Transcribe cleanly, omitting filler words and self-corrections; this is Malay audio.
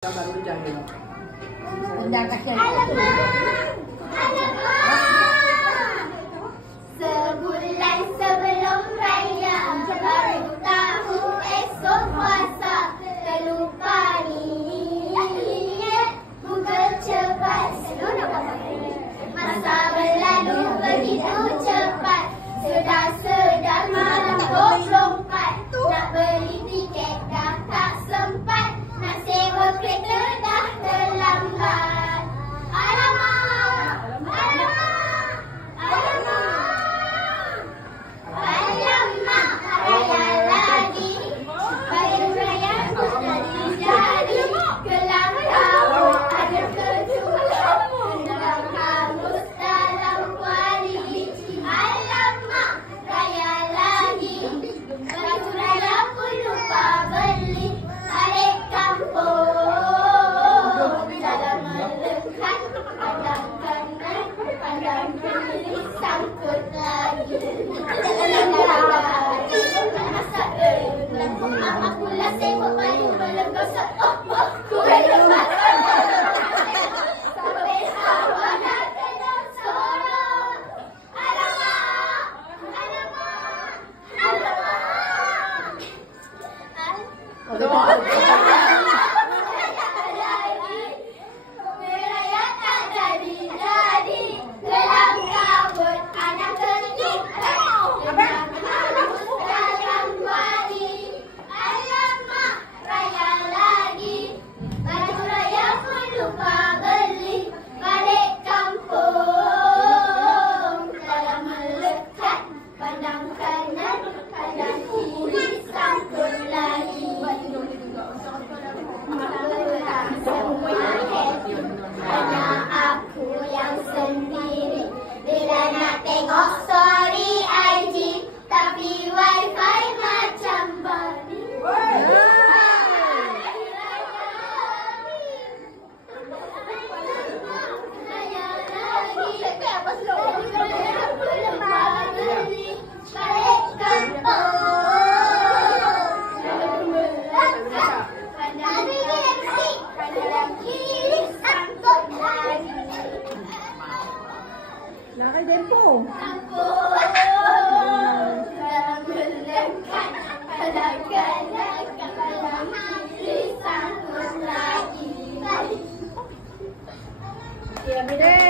Undang kasih. Sebulan sebelum raya, baru tahu esok puasa. Terlupa ni, Google cepat. Masa berlalu begitu cepat. Sedar-sedar malam 24. Nak beli tiket dah tak sempat. Nak sewa kereta dah terlambat. Alamak! Alamak! Alamak! Alamak! Raya lagi. Baju raya pun jadi. Kelang kabut ada kedua. Dalam kamus dalam kuali. Alamak! Raya lagi. Baju raya pun lupa beli. Balik kampung. Dalam melekat. Pandang kanan. Pandang kiri. Sangkut lagi. Akulah sibuk baju belum gosok. Kuih lepas. Sampai sawah dah kena sorot. Alamak! Alamak! Alamak! Beraya tak jadi-jadi. Kelang kabut anak kecil. Dalam wadi. Alamak, raya lagi. Baju raya pun lupa beli. Balik kampung. Dalam melekat. Pandang kanan, pandang kiri. Sangkut lagi. Hanya aku yang sendiri. Bila nak tengok story IG, tapi wifi macam Bali. Balik kampung. Pandang kiri sangkut lagi. Nak jemput. Kampung. Dalam melekat. Pandang kanan. Pandang kiri sangkut lagi. Okey, habis dah.